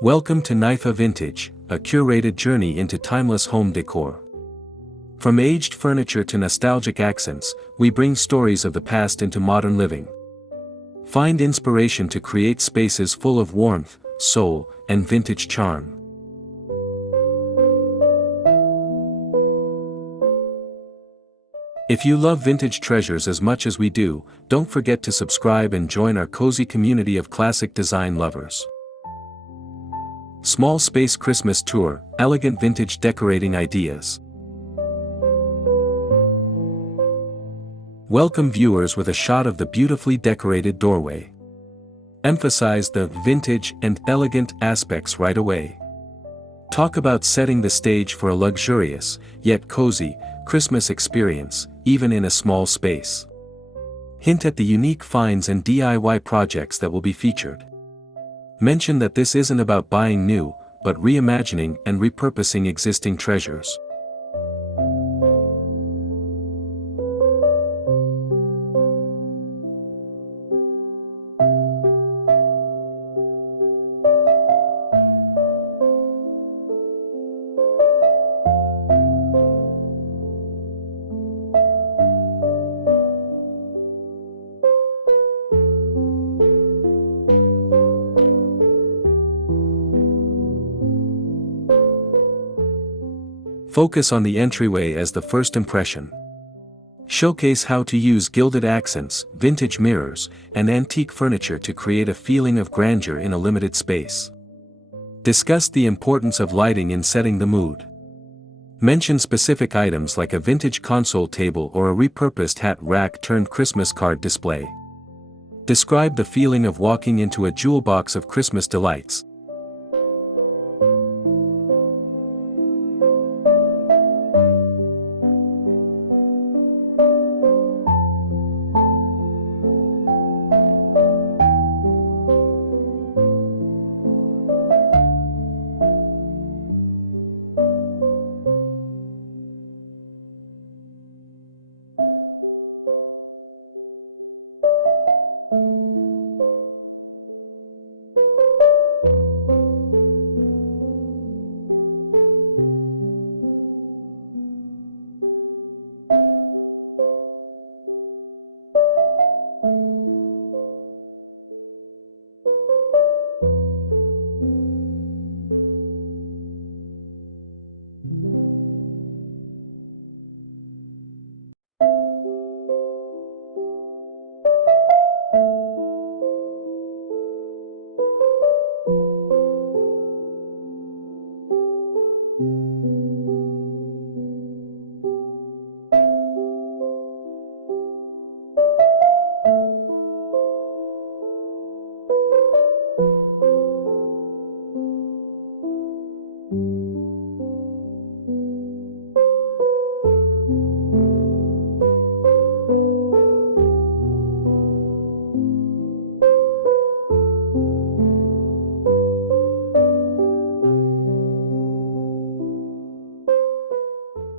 Welcome to Nifa Vintage, a curated journey into timeless home decor. From aged furniture to nostalgic accents, we bring stories of the past into modern living. Find inspiration to create spaces full of warmth, soul, and vintage charm. If you love vintage treasures as much as we do, don't forget to subscribe and join our cozy community of classic design lovers. Small Space Christmas Tour, Elegant Vintage Decorating Ideas. Welcome viewers with a shot of the beautifully decorated doorway. Emphasize the vintage and elegant aspects right away. Talk about setting the stage for a luxurious, yet cozy, Christmas experience, even in a small space. Hint at the unique finds and DIY projects that will be featured. Mention that this isn't about buying new, but reimagining and repurposing existing treasures. Focus on the entryway as the first impression. Showcase how to use gilded accents, vintage mirrors, and antique furniture to create a feeling of grandeur in a limited space. Discuss the importance of lighting in setting the mood. Mention specific items like a vintage console table or a repurposed hat rack turned Christmas card display. Describe the feeling of walking into a jewel box of Christmas delights.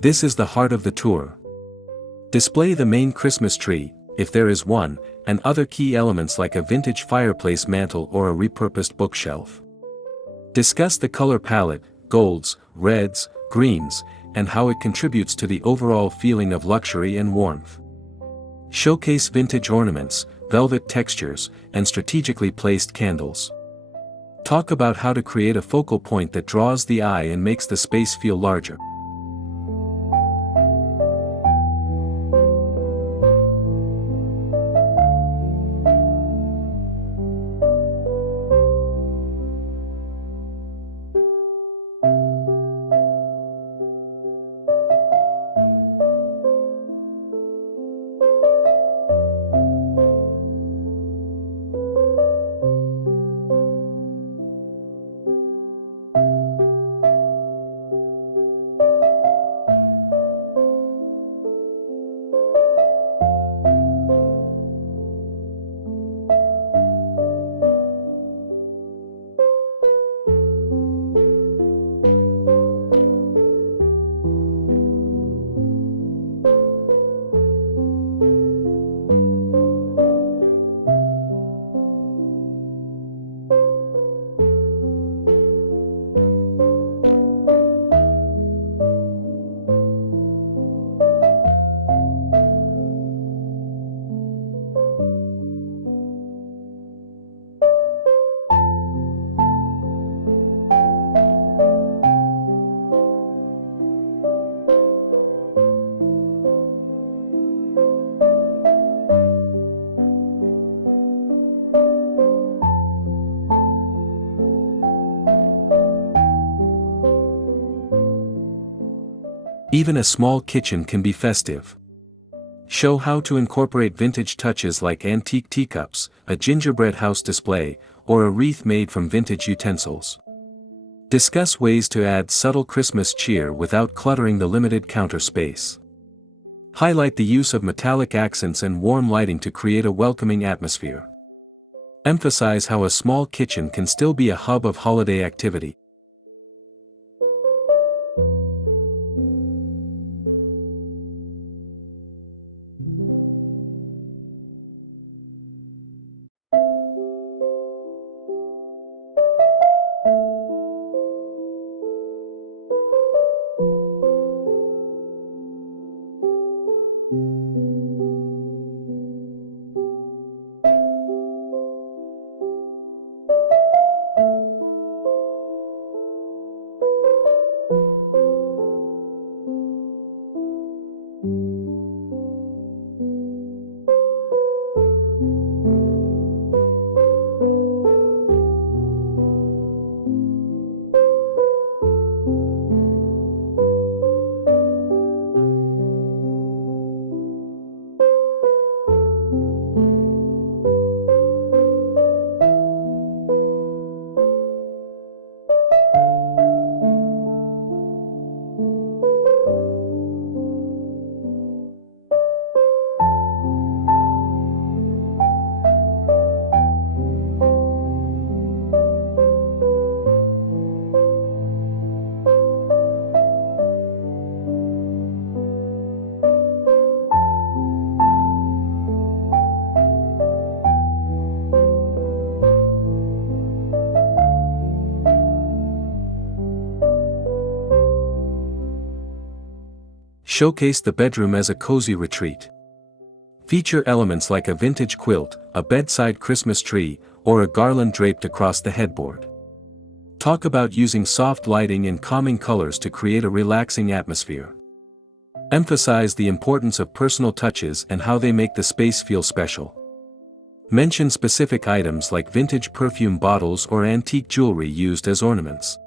This is the heart of the tour. Display the main Christmas tree, if there is one, and other key elements like a vintage fireplace mantle or a repurposed bookshelf. Discuss the color palette, golds, reds, greens, and how it contributes to the overall feeling of luxury and warmth. Showcase vintage ornaments, velvet textures, and strategically placed candles. Talk about how to create a focal point that draws the eye and makes the space feel larger. Even a small kitchen can be festive. Show how to incorporate vintage touches like antique teacups, a gingerbread house display, or a wreath made from vintage utensils. Discuss ways to add subtle Christmas cheer without cluttering the limited counter space. Highlight the use of metallic accents and warm lighting to create a welcoming atmosphere. Emphasize how a small kitchen can still be a hub of holiday activity. Showcase the bedroom as a cozy retreat. Feature elements like a vintage quilt, a bedside Christmas tree, or a garland draped across the headboard. Talk about using soft lighting and calming colors to create a relaxing atmosphere. Emphasize the importance of personal touches and how they make the space feel special. Mention specific items like vintage perfume bottles or antique jewelry used as ornaments.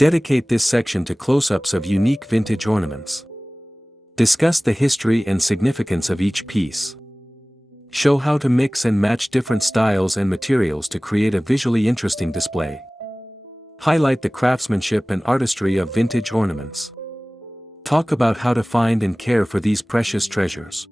Dedicate this section to close-ups of unique vintage ornaments. Discuss the history and significance of each piece. Show how to mix and match different styles and materials to create a visually interesting display. Highlight the craftsmanship and artistry of vintage ornaments. Talk about how to find and care for these precious treasures.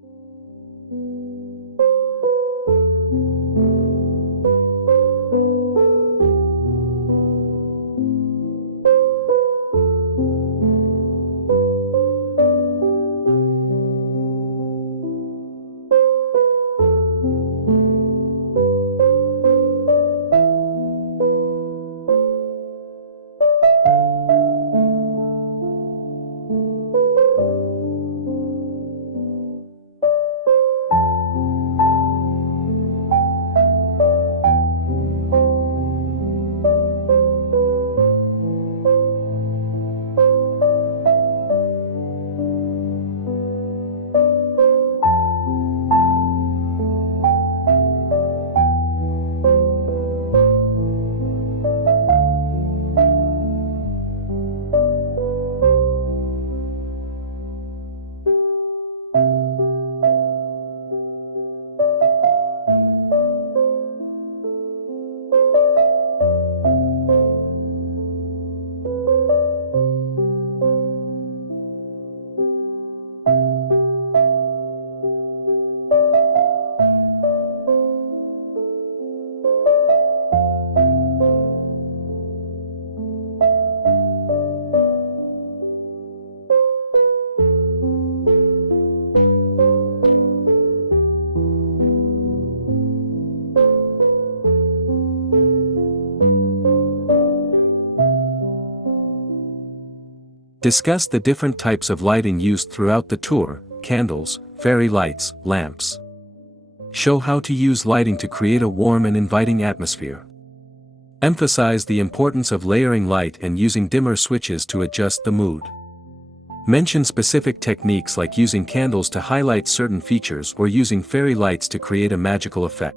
Discuss the different types of lighting used throughout the tour: candles, fairy lights, lamps. Show how to use lighting to create a warm and inviting atmosphere. Emphasize the importance of layering light and using dimmer switches to adjust the mood. Mention specific techniques like using candles to highlight certain features or using fairy lights to create a magical effect.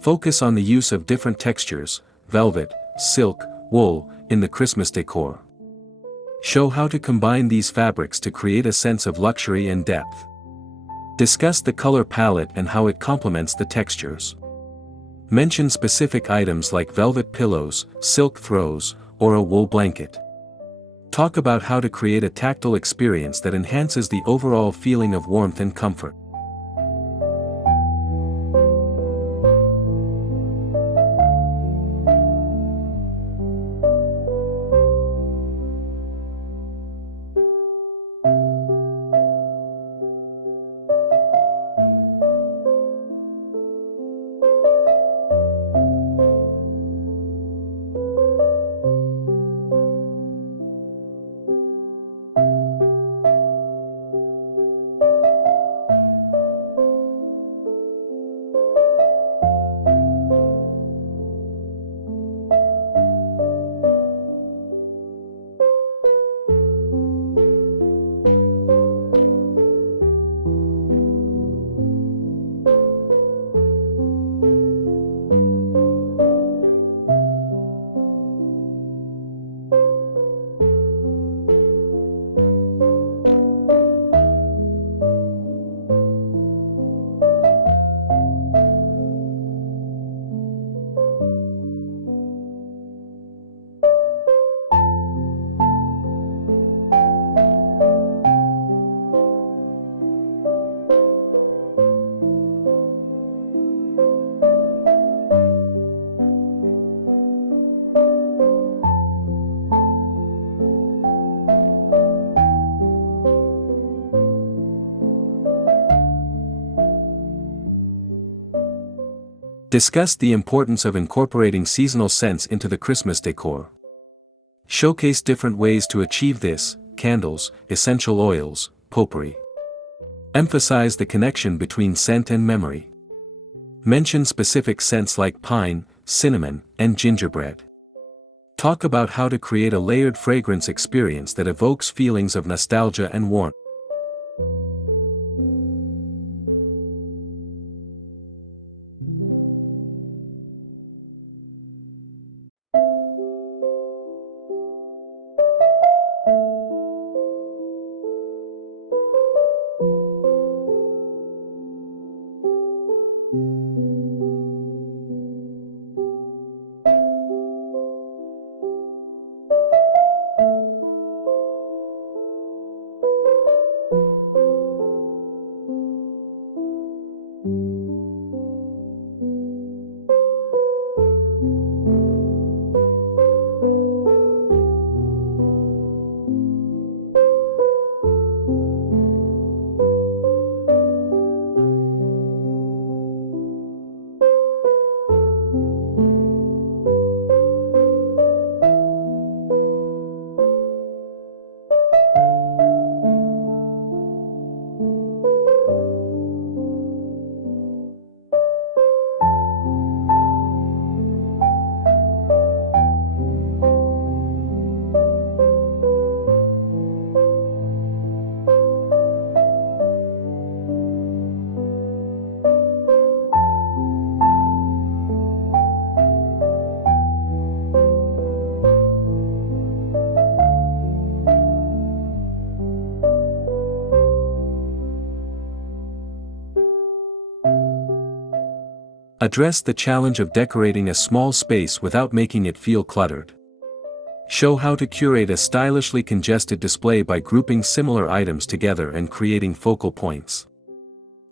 Focus on the use of different textures: velvet, silk, wool, in the Christmas decor. Show how to combine these fabrics to create a sense of luxury and depth. Discuss the color palette and how it complements the textures. Mention specific items like velvet pillows, silk throws, or a wool blanket. Talk about how to create a tactile experience that enhances the overall feeling of warmth and comfort. Discuss the importance of incorporating seasonal scents into the Christmas decor. Showcase different ways to achieve this: candles, essential oils, potpourri. Emphasize the connection between scent and memory. Mention specific scents like pine, cinnamon, and gingerbread. Talk about how to create a layered fragrance experience that evokes feelings of nostalgia and warmth. Address the challenge of decorating a small space without making it feel cluttered. Show how to curate a stylishly congested display by grouping similar items together and creating focal points.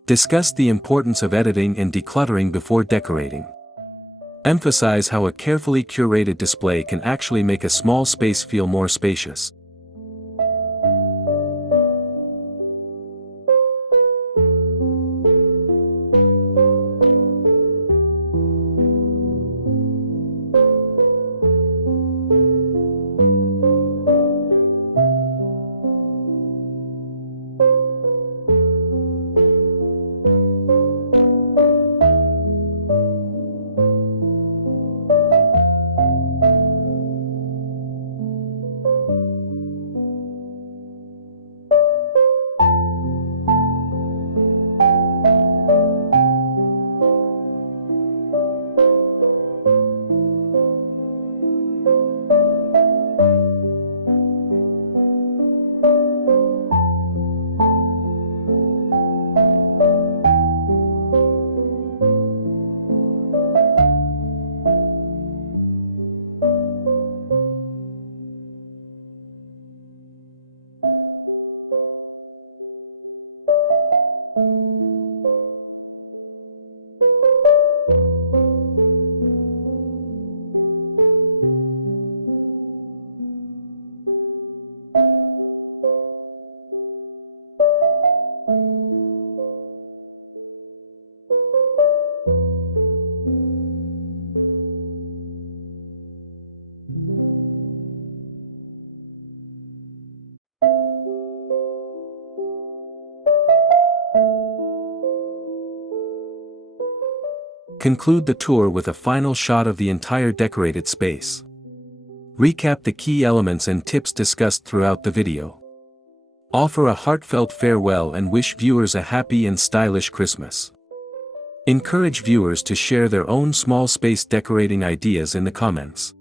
Discuss the importance of editing and decluttering before decorating. Emphasize how a carefully curated display can actually make a small space feel more spacious. Conclude the tour with a final shot of the entire decorated space. Recap the key elements and tips discussed throughout the video. Offer a heartfelt farewell and wish viewers a happy and stylish Christmas. Encourage viewers to share their own small space decorating ideas in the comments.